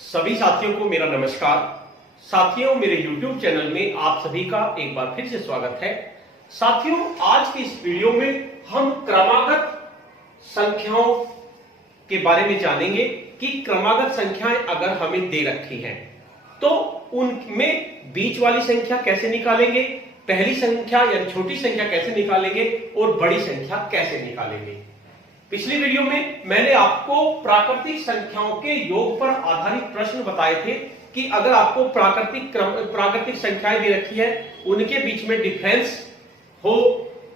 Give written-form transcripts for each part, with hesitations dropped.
सभी साथियों को मेरा नमस्कार। साथियों, मेरे YouTube चैनल में आप सभी का एक बार फिर से स्वागत है। साथियों, आज की इस वीडियो में हम क्रमागत संख्याओं के बारे में जानेंगे कि क्रमागत संख्याएं अगर हमें दे रखी हैं तो उनमें बीच वाली संख्या कैसे निकालेंगे, पहली संख्या या छोटी संख्या कैसे निकालेंगे और बड़ी संख्या कैसे निकालेंगे। पिछली वीडियो में मैंने आपको प्राकृतिक संख्याओं के योग पर आधारित प्रश्न बताए थे कि अगर आपको प्राकृतिक संख्याएं दे रखी है, उनके बीच में डिफरेंस हो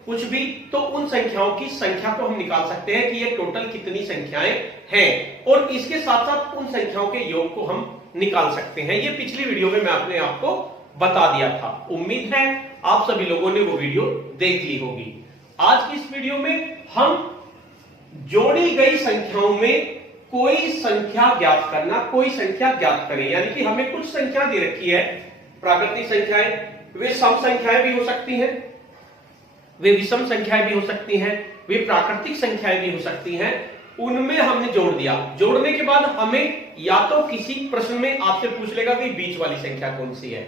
कुछ भी, तो उन संख्याओं की संख्या को हम निकाल सकते हैं कि ये टोटल कितनी संख्याएं हैं, और इसके साथ साथ उन संख्याओं के योग को हम निकाल सकते हैं। ये पिछली वीडियो में मैं अपने आपको बता दिया था। उम्मीद है आप सभी लोगों ने वो वीडियो देख ली होगी। आज की इस वीडियो में हम जोड़ी गई संख्याओं में कोई संख्या ज्ञात करना, कोई संख्या ज्ञात करें। यानी कि हमें कुछ संख्या दे रखी है, प्राकृतिक संख्याएं, वे सम संख्याएं भी हो सकती हैं, वे विषम संख्याएं भी हो सकती हैं, वे प्राकृतिक संख्याएं भी हो सकती हैं। उनमें हमने जोड़ दिया। जोड़ने के बाद हमें या तो किसी प्रश्न में आपसे पूछ लेगा कि बीच वाली संख्या कौन सी है,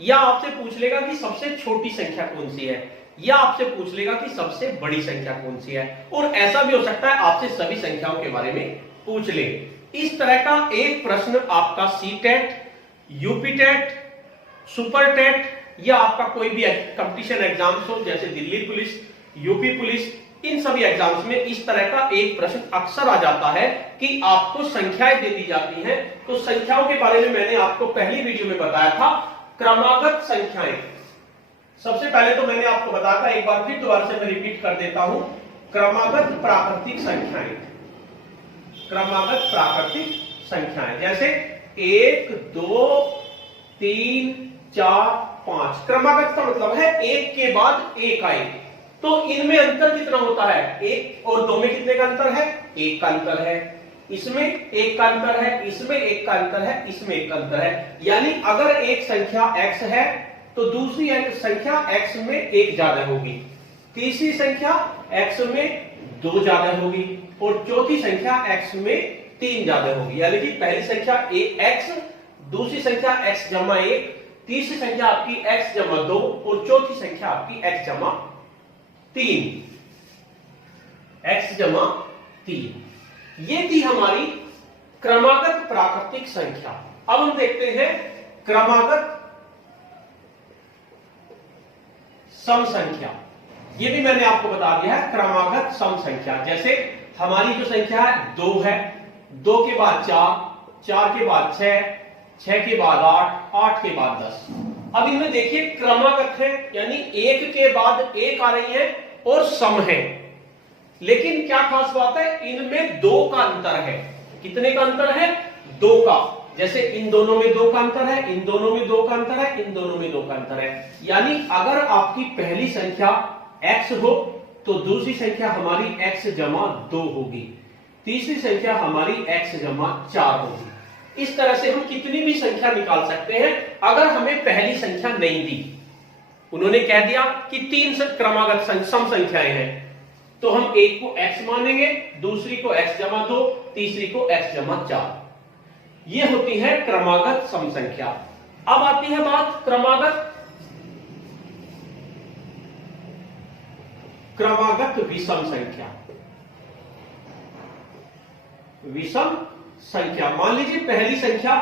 या आपसे पूछ लेगा कि सबसे छोटी संख्या कौन सी है, या आपसे पूछ लेगा कि सबसे बड़ी संख्या कौन सी है, और ऐसा भी हो सकता है आपसे सभी संख्याओं के बारे में पूछ ले। इस तरह का एक प्रश्न आपका सी-टेट, यूपी-टेट, सुपर-टेट या आपका कोई भी कंपटीशन एग्जाम्स हो जैसे दिल्ली पुलिस, यूपी पुलिस, इन सभी एग्जाम्स में इस तरह का एक प्रश्न अक्सर आ जाता है कि आपको संख्याएं दे दी जाती हैं। तो संख्याओं के बारे में मैंने आपको पहली वीडियो में बताया था, क्रमागत संख्याएं। सबसे पहले तो मैंने आपको बताया था, एक बार फिर दोबारा से मैं रिपीट कर देता हूं, क्रमागत प्राकृतिक संख्याएं। क्रमागत प्राकृतिक संख्याएं जैसे 1, 2, 3, 4, 5। क्रमागत का मतलब है एक के बाद एक आए। तो इनमें अंतर कितना होता है? 1 और 2 में कितने का अंतर है? 1 का अंतर है। इसमें 1 का अंतर है, इसमें 1 का अंतर है, इसमें 1 का अंतर है। यानी अगर एक संख्या x है तो दूसरी संख्या x में 1 ज्यादा होगी, तीसरी संख्या x में 2 ज्यादा होगी, और चौथी संख्या x में 3 ज्यादा होगी। यानी कि पहली संख्या x, दूसरी संख्या x जमा 1, तीसरी संख्या आपकी x जमा 2, और चौथी संख्या आपकी x जमा 3। x जमा 3 ये थी हमारी क्रमागत प्राकृतिक संख्या। अब हम देखते हैं क्रमागत सम संख्या। ये भी मैंने आपको बता दिया है, क्रमागत सम संख्या। जैसे हमारी जो संख्या है 2 है, 2 के बाद 4, 4 के बाद 6, 6 के बाद 8, 8 के बाद 10। अब इनमें देखिए क्रमागत है, यानी एक के बाद एक आ रही है और सम है। लेकिन क्या खास बात है, इनमें 2 का अंतर है। कितने का अंतर है? 2 का। जैसे इन दोनों में 2 का अंतर है, इन दोनों में 2 का अंतर है, इन दोनों में 2 का अंतर है। यानी अगर आपकी पहली संख्या x हो तो दूसरी संख्या हमारी x जमा 2 होगी, तीसरी संख्या हमारी x जमा 4 होगी। इस तरह से हम कितनी भी संख्या निकाल सकते हैं अगर हमें पहली संख्या नहीं दी। उन्होंने कह दिया कि 3 क्रमागत सम संख्याएं हैं, तो हम एक को x मानेंगे, दूसरी को x जमा 2, तीसरी को x जमा 4। ये होती है क्रमागत सम संख्या। अब आती है बात क्रमागत विषम संख्या। विषम संख्या, मान लीजिए पहली संख्या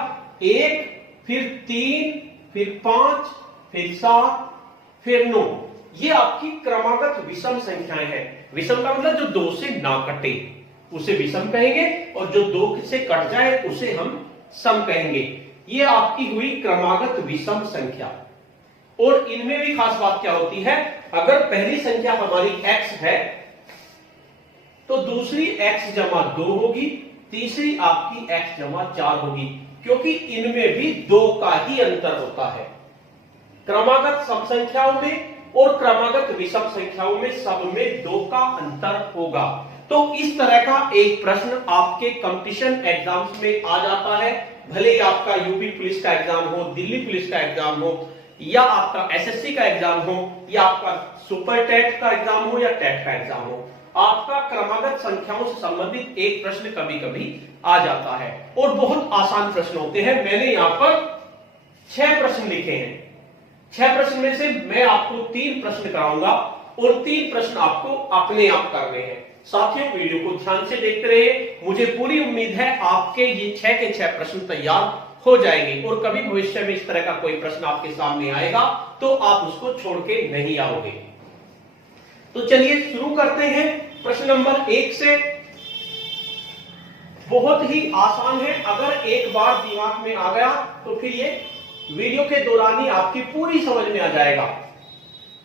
1, फिर 3, फिर 5, फिर 7, फिर 9। ये आपकी क्रमागत विषम संख्याएं हैं। विषम का मतलब जो 2 से ना कटे उसे विषम कहेंगे, और जो 2 से कट जाए उसे हम सम कहेंगे। ये आपकी हुई क्रमागत विषम संख्या। और इनमें भी खास बात क्या होती है, अगर पहली संख्या हमारी x है तो दूसरी x जमा 2 होगी, तीसरी आपकी x जमा 4 होगी, क्योंकि इनमें भी 2 का ही अंतर होता है। क्रमागत सम संख्याओं में और क्रमागत विषम संख्याओं में सब में 2 का अंतर होगा। तो इस तरह का एक प्रश्न आपके कंपटीशन एग्जाम्स में आ जाता है, भले ही आपका यूपी पुलिस का एग्जाम हो, दिल्ली पुलिस का एग्जाम हो, या आपका एसएससी का एग्जाम हो, या आपका सुपर टेट का एग्जाम हो, या टेट का एग्जाम हो। आपका क्रमागत संख्याओं से संबंधित एक प्रश्न कभी कभी आ जाता है और बहुत आसान प्रश्न होते हैं। मैंने यहां पर 6 प्रश्न लिखे हैं। 6 प्रश्न में से मैं आपको 3 प्रश्न कराऊंगा और 3 प्रश्न आपको अपने आप करने हैं। साथियों, वीडियो को ध्यान से देखते रहिए। मुझे पूरी उम्मीद है आपके ये 6 के 6 प्रश्न तैयार हो जाएंगे और कभी भविष्य में इस तरह का कोई प्रश्न आपके सामने आएगा तो आप उसको छोड़ के नहीं आओगे। तो चलिए शुरू करते हैं प्रश्न नंबर 1 से। बहुत ही आसान है, अगर एक बार दिमाग में आ गया तो फिर ये वीडियो के दौरान ही आपकी पूरी समझ में आ जाएगा।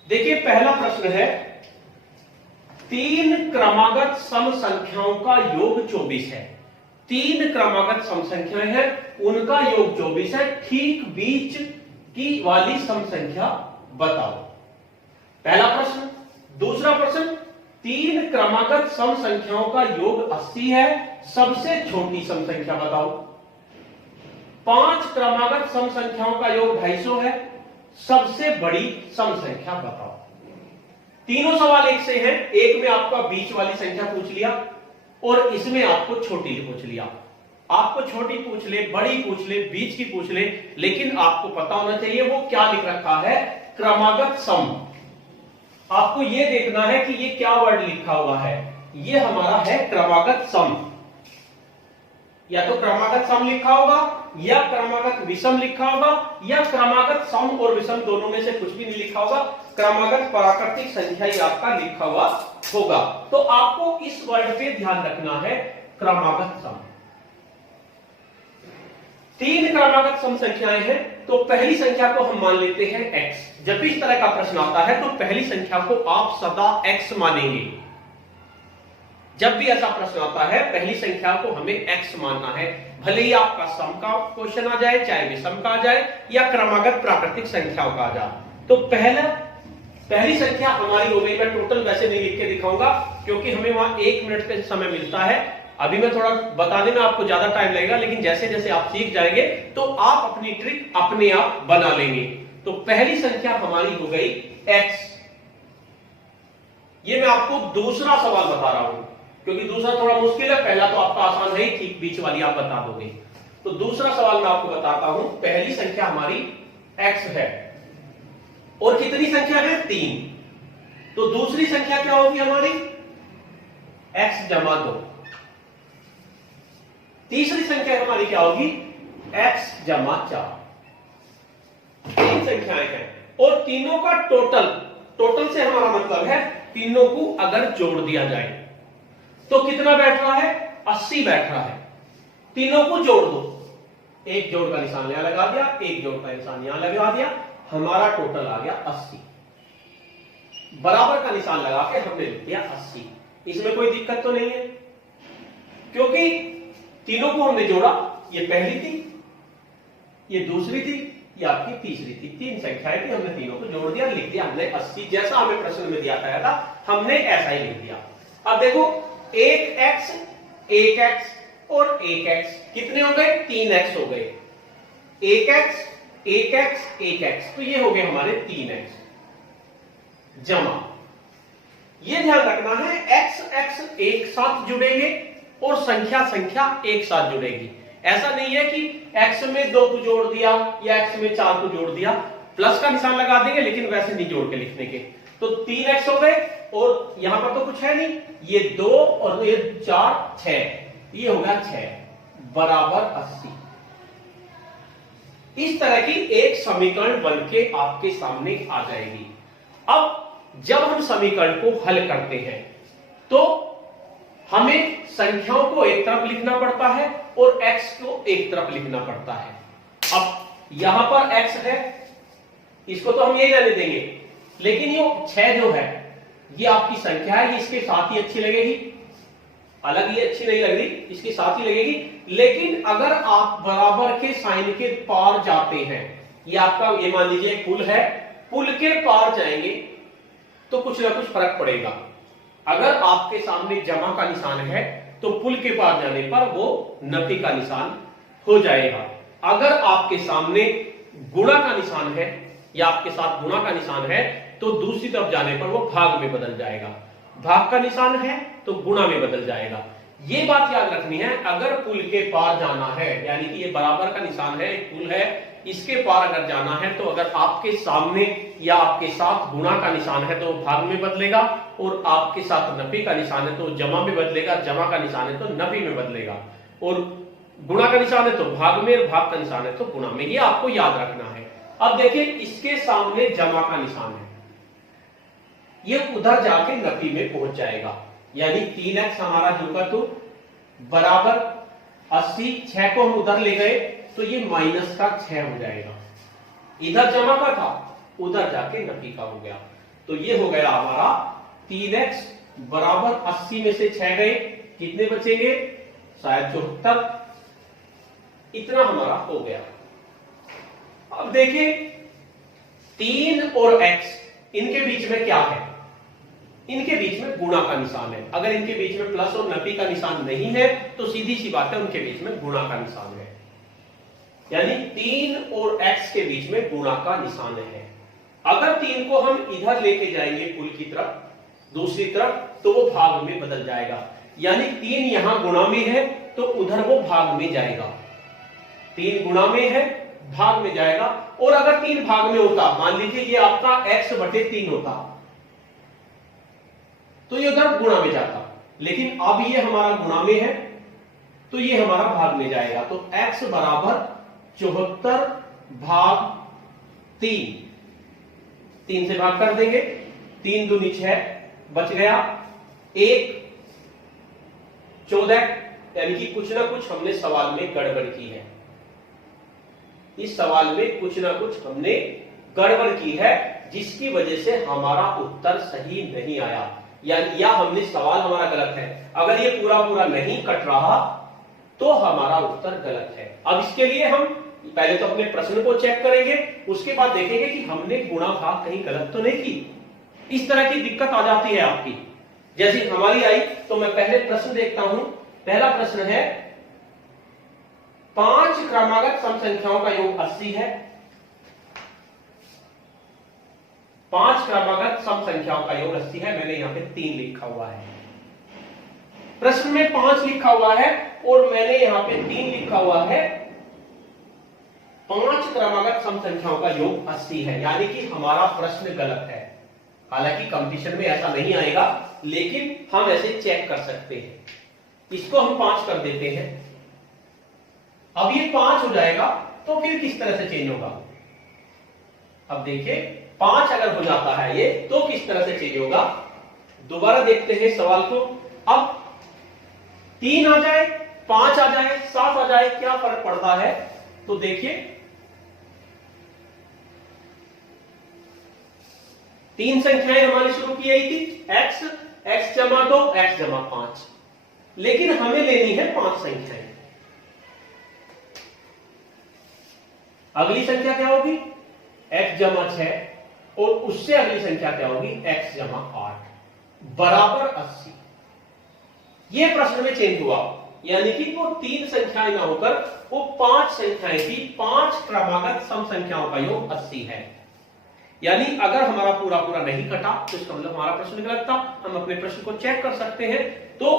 देखिए, पहला प्रश्न है, 3 क्रमागत सम संख्याओं का योग 24 है। 3 क्रमागत सम संख्याएं हैं, उनका योग 24 है। ठीक बीच की वाली सम संख्या बताओ। पहला प्रश्न। दूसरा प्रश्न, 3 क्रमागत सम संख्याओं का योग 80 है, सबसे छोटी सम संख्या बताओ। 5 क्रमागत सम संख्याओं का योग 250 है, सबसे बड़ी सम संख्या बताओ। तीनों सवाल एक से हैं। एक में आपका बीच वाली संख्या पूछ लिया और इसमें आपको छोटी पूछ लिया। आपको छोटी पूछ ले, बड़ी पूछ ले, बीच की पूछ ले, लेकिन आपको पता होना चाहिए वो क्या लिख रखा है, क्रमागत सम। आपको यह देखना है कि ये क्या वर्ड लिखा हुआ है। ये हमारा है क्रमागत सम। या तो क्रमागत सम लिखा होगा या क्रमागत विषम लिखा होगा या क्रमागत सम और विषम दोनों में से कुछ भी नहीं लिखा होगा। क्रमागत प्राकृतिक संख्या ही आपका लिखा हुआ होगा। तो आपको इस वर्ड पे ध्यान रखना है, क्रमागत सम। 3 क्रमागत सम संख्याएं हैं, तो पहली संख्या को हम मान लेते हैं x। जब भी इस तरह का प्रश्न आता है तो पहली संख्या को आप सदा x मानेंगे। जब भी ऐसा प्रश्न आता है पहली संख्या को हमें x मानना है, भले ही आपका सम का क्वेश्चन आ जाए, चाहे विषम का आ जाए या क्रमागत प्राकृतिक संख्याओं का आ जाए। तो पहली संख्या हमारी हो गई। मैं टोटल वैसे नहीं लिख के दिखाऊंगा क्योंकि हमें वहां 1 मिनट का समय मिलता है। अभी मैं थोड़ा बताने में आपको ज्यादा टाइम लगेगा, लेकिन जैसे जैसे आप सीख जाएंगे तो आप अपनी ट्रिक अपने आप बना लेंगे। तो पहली संख्या हमारी हो गई x। ये मैं आपको दूसरा सवाल बता रहा हूं क्योंकि दूसरा थोड़ा मुश्किल है, पहला तो आपका आसान है, ठीक बीच वाली आप बता दोगे। तो दूसरा सवाल मैं आपको बताता हूं। पहली संख्या हमारी x है और कितनी संख्या है, 3। तो दूसरी संख्या क्या होगी हमारी, x जमा 2। तीसरी संख्या हमारी क्या होगी, x जमा 4। 3 संख्याएं हैं और तीनों का टोटल से हमारा मतलब है तीनों को अगर जोड़ दिया जाए तो कितना बैठ रहा है, 80 बैठ रहा है। तीनों को जोड़ दो, एक जोड़ का निशान यहां लगा दिया, एक जोड़ का निशान यहां लगा दिया, हमारा टोटल आ गया 80। बराबर का निशान लगा के हमने लिख दिया 80। इसमें कोई दिक्कत तो नहीं है क्योंकि तीनों को हमने जोड़ा। ये पहली थी, ये दूसरी थी, ये आपकी तीसरी थी। 3 संख्याएं थी, हमने तीनों को जोड़ दिया, लिख दिया हमने 80। जैसा हमें प्रश्न में दिया गया था हमने ऐसा ही लिख दिया। अब देखो, 1x 1x और 1x कितने हो गए, 3x हो गए। 1x 1x 1x, तो ये हो गए हमारे 3x जमा। ये ध्यान रखना है, x एक साथ जुड़ेंगे और संख्या एक साथ जुड़ेगी। ऐसा नहीं है कि x में 2 को जोड़ दिया या x में 4 को जोड़ दिया, प्लस का निशान लगा देंगे लेकिन वैसे नहीं जोड़ के लिखने के। तो 3x हो गए और यहां पर तो कुछ है नहीं, ये 2 और ये 4 6, ये हो गया 6 बराबर 80। इस तरह की एक समीकरण बनके आपके सामने आ जाएगी। अब जब हम समीकरण को हल करते हैं तो हमें संख्याओं को एक तरफ लिखना पड़ता है और x को एक तरफ लिखना पड़ता है। अब यहां पर x है, इसको तो हम यही रहने देंगे, लेकिन ये 6 जो है ये आपकी संख्या है, ये इसके साथ ही अच्छी लगेगी, अलग ये अच्छी नहीं लग रही, इसके साथ ही लगेगी। लेकिन अगर आप बराबर के साइन के पार जाते हैं, ये आपका ये मान लीजिए पुल है, पुल के पार जाएंगे तो कुछ ना कुछ फर्क पड़ेगा। अगर आपके सामने जमा का निशान है तो पुल के पार जाने पर वो नफी का निशान हो जाएगा। अगर आपके सामने गुणा का निशान है या आपके साथ गुणा का निशान है तो दूसरी तरफ जाने पर वो भाग में बदल जाएगा। भाग का निशान है तो गुणा में बदल जाएगा। ये बात याद रखनी है, अगर पुल के पार जाना है, यानी कि ये बराबर का निशान है, एक पुल है, इसके पार अगर जाना है तो अगर आपके सामने या आपके साथ गुणा का निशान है तो भाग में बदलेगा, और आपके साथ नफी का निशान है तो जमा में बदलेगा, जमा का निशान है तो नफी में बदलेगा, और गुणा का निशान है तो भाग में, और भाग का निशान है तो गुणा में। ये आपको याद रखना है। अब देखिए, इसके सामने जमा का निशान है, ये उधर जाके नफी में पहुंच जाएगा, यानी 3x हमारा जो का तो बराबर 80, 6 को हम उधर ले गए तो ये माइनस का 6 हो जाएगा, इधर जमा का था उधर जाके नफी का हो गया, तो ये हो गया हमारा 3x बराबर 80 में से 6 गए, कितने बचेंगे, शायद 74, इतना हमारा हो गया। अब देखिए 3 और x इनके बीच में क्या है, इनके बीच में गुणा का निशान है। अगर इनके बीच में प्लस और नफी का निशान नहीं है तो सीधी सी बात है उनके बीच में गुणा का निशान है, यानी 3 और x के बीच में गुणा का निशान है। अगर 3 को हम इधर लेके जाएंगे पुल की तरफ दूसरी तरफ तो वो भाग में बदल जाएगा, यानी 3 यहां गुणा में है तो उधर वो भाग में जाएगा, 3 गुणा में है भाग में जाएगा। और अगर 3 भाग में होता, मान लीजिए ये आपका x बटे 3 होता तो ये उधर गुणा में जाता, लेकिन अब ये हमारा गुणा में है तो ये हमारा भाग में जाएगा, तो x बराबर 74 भाग 3, 3 से भाग कर देंगे, 3 दूनी 6 बच गया 1, 14, यानी कि कुछ ना कुछ हमने सवाल में गड़बड़ की है, इस सवाल में कुछ ना कुछ हमने गड़बड़ की है जिसकी वजह से हमारा उत्तर सही नहीं आया, या हमने सवाल हमारा गलत है। अगर ये पूरा पूरा नहीं कट रहा तो हमारा उत्तर गलत है। अब इसके लिए हम पहले तो अपने प्रश्न को चेक करेंगे, उसके बाद देखेंगे कि हमने गुणा भाग कहीं गलत तो नहीं की। इस तरह की दिक्कत आ जाती है आपकी, जैसी हमारी आई। तो मैं पहले प्रश्न देखता हूं। पहला प्रश्न है 5 क्रमागत सम संख्याओं का योग 80 है। 5 क्रमागत सम संख्याओं का योग 80 है। मैंने यहां पे 3 लिखा हुआ है, प्रश्न में 5 लिखा हुआ है और मैंने यहां पे 3 लिखा हुआ है। 5 क्रमागत सम संख्याओं का योग 80 है, यानी कि हमारा प्रश्न गलत है। हालांकि कंपटीशन में ऐसा नहीं आएगा, लेकिन हम ऐसे चेक कर सकते हैं। इसको हम 5 कर देते हैं। अब ये 5 हो जाएगा तो फिर किस तरह से चेंज होगा। अब देखिए 5 अगर हो जाता है ये तो किस तरह से चेंज होगा। दोबारा देखते हैं सवाल को। अब 3 आ जाए, 5 आ जाए, 7 आ जाए, क्या फर्क पड़ता है। तो देखिए 3 संख्याएं हमारी शुरू की गई थी, x जमा 2, x जमा 5, लेकिन हमें लेनी है 5 संख्याएं। अगली संख्या क्या होगी, x जमा 6, और उससे अगली संख्या क्या होगी, x जमा 8 बराबर 80। ये प्रश्न में चेंज हुआ, यानी कि वो 3 संख्याएं ना होकर वो 5 संख्याएं थी। 5 क्रमागत सम संख्याओं का योग 80 है। यानी अगर हमारा पूरा पूरा नहीं कटा तो इसका मतलब हमारा प्रश्न गलत था। हम अपने प्रश्न को चेक कर सकते हैं। तो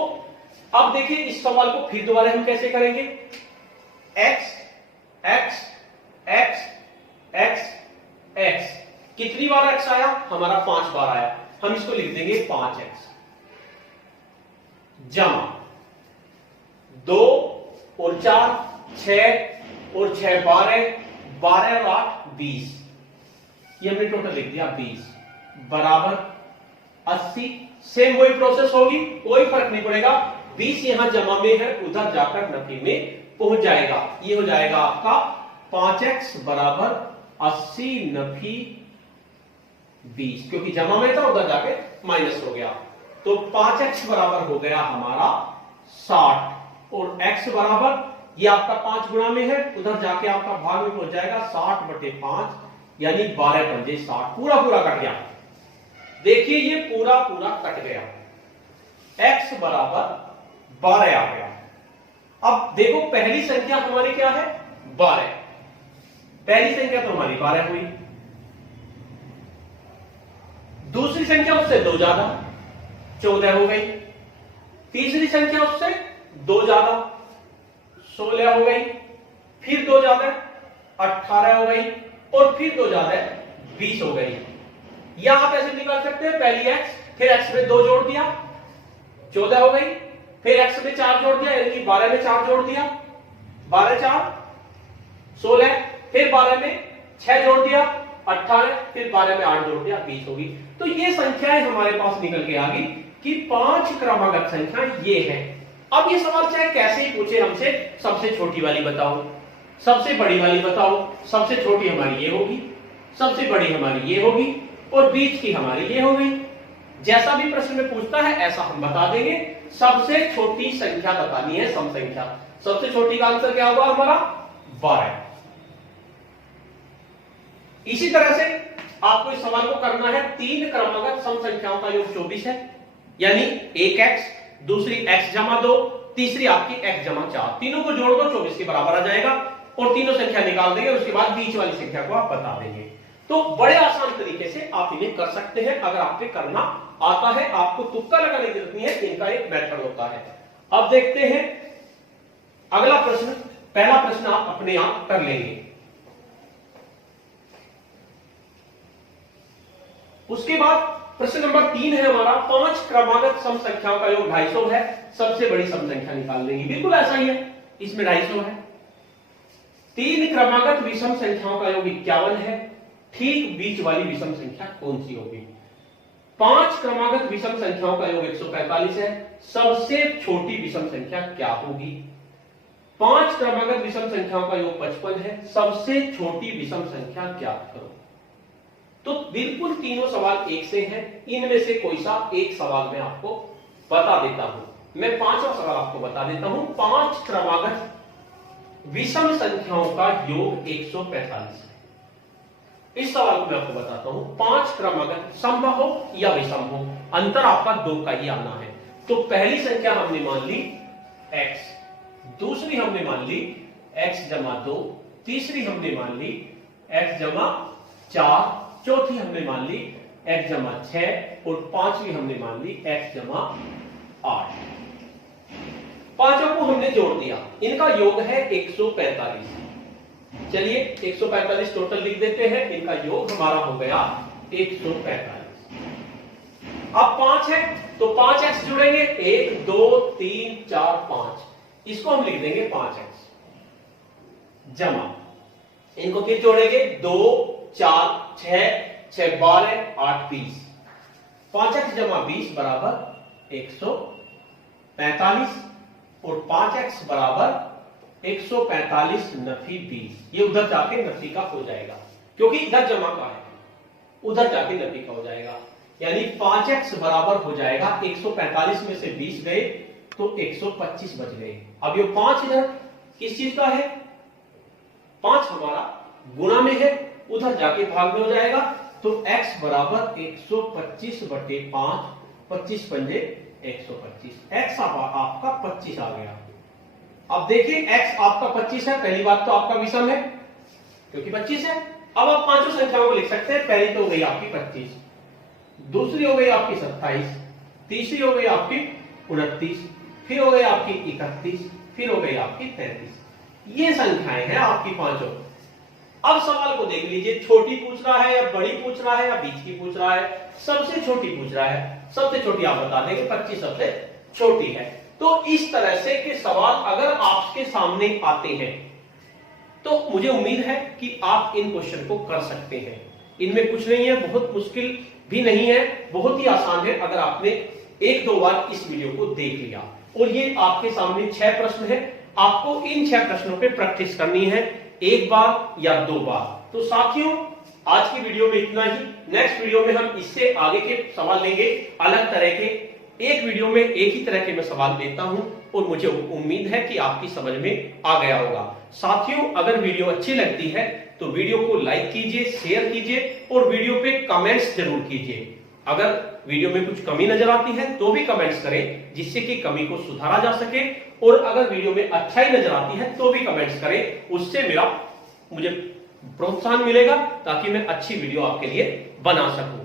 अब देखिए इस सवाल को फिर दोबारा हम कैसे करेंगे। x x x x x, कितनी बार x आया, हमारा 5 बार आया। हम इसको लिख देंगे 5x जमा 2 और 4 6 और 6 12, 12 और 8 20, ये हमने टोटल लिख दिया 20 बराबर 80। सेम वही प्रोसेस होगी, कोई फर्क नहीं पड़ेगा। 20 यहां जमा में है, उधर जाकर नफी में पहुंच जाएगा। ये हो जाएगा आपका 5x बराबर 80 नफी 20, क्योंकि जमा में था उधर जाके माइनस हो गया। तो 5x बराबर हो गया हमारा 60, और x बराबर ये आपका 5 गुणा में है, उधर जाके आपका भाग में पहुंच जाएगा 60 बटे 5, यानी 12 पंजे 60, पूरा पूरा कट गया। देखिए ये पूरा पूरा कट गया, x बराबर 12 आ गया। अब देखो पहली संख्या हमारी क्या है, 12। पहली संख्या तो हमारी 12 हुई। दूसरी संख्या उससे 2 ज्यादा, 14 हो गई। तीसरी संख्या उससे 2 ज्यादा 16 हो गई, फिर 2 ज्यादा 18 हो गई, और फिर 2 ज्यादा 20 हो गई। या आप ऐसे निकाल सकते हैं, पहली x, फिर x में 2 जोड़ दिया 14 हो गई, फिर x में 4 जोड़ दिया यानी कि 12 में 4 जोड़ दिया 12 4 16, फिर 12 में 6 जोड़ दिया 18, फिर 12 में 8 जोड़ दिया 20 होगी। तो ये संख्याएं हमारे पास निकल के आ गई कि 5 क्रमागत संख्या ये है। अब ये सवाल चाहे कैसे ही पूछे हमसे, सबसे छोटी वाली बताओ, सबसे बड़ी वाली बताओ, सबसे छोटी हमारी ये होगी, सबसे बड़ी हमारी ये होगी, और बीच की हमारी ये हो गई। जैसा भी प्रश्न में पूछता है ऐसा हम बता देंगे। सबसे छोटी संख्या बतानी है, सम संख्या। सबसे छोटी का आंसर क्या होगा हमारा 12। इसी तरह से आपको इस सवाल को करना है, 3 क्रमागत सम संख्याओं का योग 24 है, यानी एक x, दूसरी x जमा 2, तीसरी आपकी x जमा 4, तीनों को जोड़ दो 24 के बराबर आ जाएगा, और तीनों संख्या निकाल देंगे। उसके बाद बीच वाली संख्या को आप बता देंगे। तो बड़े आसान तरीके से आप इन्हें कर सकते हैं अगर आपको करना आता है, आपको तुक्का लगाने की जरूरत नहीं है, इनका एक मेथड होता है। अब देखते हैं अगला प्रश्न। पहला प्रश्न आप अपने आप कर लेंगे। उसके बाद प्रश्न नंबर 3 है हमारा, 5 क्रमागत सम संख्याओं का योग 250 है, सबसे बड़ी सम संख्या निकाल लेंगे। बिल्कुल ऐसा ही है, इसमें 250 है। 3 क्रमागत विषम संख्याओं का योग 51 है, ठीक बीच वाली विषम संख्या कौन सी होगी? 5 क्रमागत विषम संख्याओं का योग 145 है, सबसे छोटी विषम संख्या क्या होगी? 5 क्रमागत विषम संख्याओं का योग 55 है, सबसे छोटी विषम संख्या ज्ञात करो। तो बिल्कुल तीनों सवाल एक से हैं, इनमें से कोई सा एक सवाल मैं आपको बता देता हूं। मैं 5वां सवाल आपको बता देता हूं। 5 क्रमागत विषम संख्याओं का योग 145 है। इस सवाल को मैं आपको बताता हूं। 5 क्रमागत सम हो या विषम हो, अंतर आपका 2 का ही आना है। तो पहली संख्या हमने मान ली x, दूसरी हमने मान ली x जमा 2, तीसरी हमने मान ली x जमा 4, चौथी हमने मान ली x जमा 6, और पांचवी हमने मान ली x जमा 8। पांचों को हमने जोड़ दिया, इनका योग है 145। चलिए 145 टोटल लिख देते हैं, इनका योग हमारा हो गया 145। अब 5 है तो 5x जुड़ेंगे, 1 2 3 4 5, इसको हम लिख देंगे 5x जमा, इनको फिर जोड़ेंगे 2 4 6 6 12 8 20, 5x जमा 20 बराबर 145, और 5x बराबर 145 नफी 20, ये उधर जाके नफी का हो जाएगा, क्योंकि इधर जमा का है, उधर जाके नफी का हो जाएगा। यानी 5x बराबर हो जाएगा 145 में से 20 गए तो 125 बच गए। अब ये 5 इधर किस चीज का है? 5 हमारा गुणा में है, उधर जाके भाग में हो जाएगा, तो x बराबर 125 बटे 5, 25 पंजे 125, x आपका 25 आ गया। अब देखिए x आपका 25 है, पहली बात तो आपका विषम है क्योंकि 25 है। अब आप पांचों संख्याओं को लिख सकते हैं। पहली तो हो गई आपकी 25, दूसरी हो गई आपकी 27, तीसरी हो गई आपकी 29, फिर हो गई आपकी 31, फिर हो गई आपकी 33। ये संख्याएं हैं आपकी पांचों। अब सवाल को देख लीजिए, छोटी पूछ रहा है या बड़ी पूछ रहा है या बीच की पूछ रहा है? सबसे छोटी पूछ रहा है, सबसे छोटी आप बता देंगे 25 सबसे छोटी है। तो इस तरह से के सवाल अगर आपके सामने आते हैं तो मुझे उम्मीद है कि आप इन क्वेश्चन को कर सकते हैं। इनमें कुछ नहीं है, बहुत मुश्किल भी नहीं है, बहुत ही आसान है अगर आपने 1-2 बार इस वीडियो को देख लिया। और ये आपके सामने 6 प्रश्न है, आपको इन 6 प्रश्नों पे प्रैक्टिस करनी है, 1 बार या 2 बार। तो साथियों आज की वीडियो में इतना ही। नेक्स्ट वीडियो में हम इससे आगे के सवाल लेंगे, अलग तरह के। एक वीडियो में एक ही तरह के मैं सवाल देता हूं और मुझे उम्मीद है कि आपकी समझ में आ गया होगा। साथियों अगर वीडियो अच्छी लगती है तो वीडियो को लाइक कीजिए, शेयर कीजिए और वीडियो पे कमेंट्स जरूर कीजिए। अगर वीडियो में कुछ कमी नजर आती है तो भी कमेंट्स करें जिससे कि कमी को सुधारा जा सके, और अगर वीडियो में अच्छाई नजर आती है तो भी कमेंट्स करें, उससे मुझे प्रोत्साहन मिलेगा ताकि मैं अच्छी वीडियो आपके लिए बना सकूं।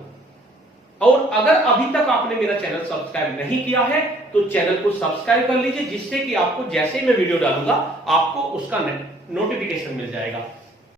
और अगर अभी तक आपने मेरा चैनल सब्सक्राइब नहीं किया है तो चैनल को सब्सक्राइब कर लीजिए, जिससे कि आपको जैसे ही मैं वीडियो डालूंगा आपको उसका नोटिफिकेशन मिल जाएगा।